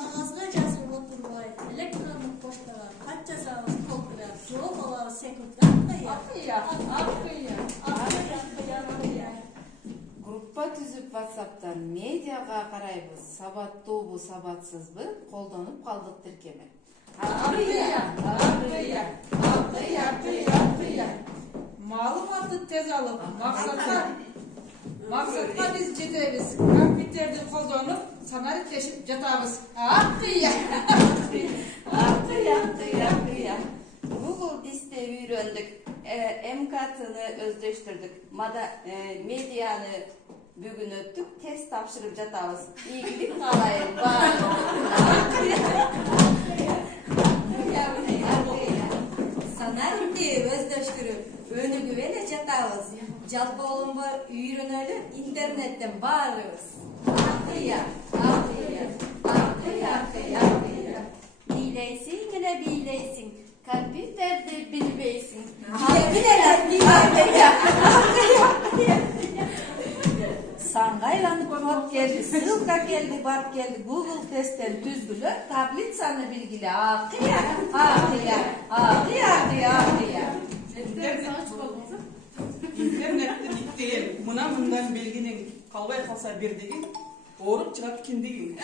Ağızda yazıp oturmay, elektronik poştalar, kaç yazağımız toldurar, soğuk olağı sekundar da ya. Akıya. Группа түзүп WhatsApp'tan медиага карайбыз. Сабаттуубу, сабатсызбы? Колдонуп калдык тиркеме. Akıya. Malumatı tez alıp maksatla biz жетебиz. Kompüterdi koldonup sanaripleşip jatabız. Akıya. Google Dist'te үйрөндүк. МКТ'ны өздөштүрдүк. Медианы бүгүн өттүк. Тест тапшырып жатабыз. Ийгилик каалайм. Sanarımdi özdeştirip önügü vele jatabız. Жалпы олымба үйрөнөлү интернеттен баарыбыз. Акыя. Бийлейсиң эле бийлейсиң. Компьютерди билбейсиң. Саңгайланып код келди, ссылка келди, барып келди. Google тесттен түзгүлө таблицаны билгиле. Акыя. İnternette bittiğin, bundan bilginin kalbay kalsa bir değil, orup çıkıp kim değil.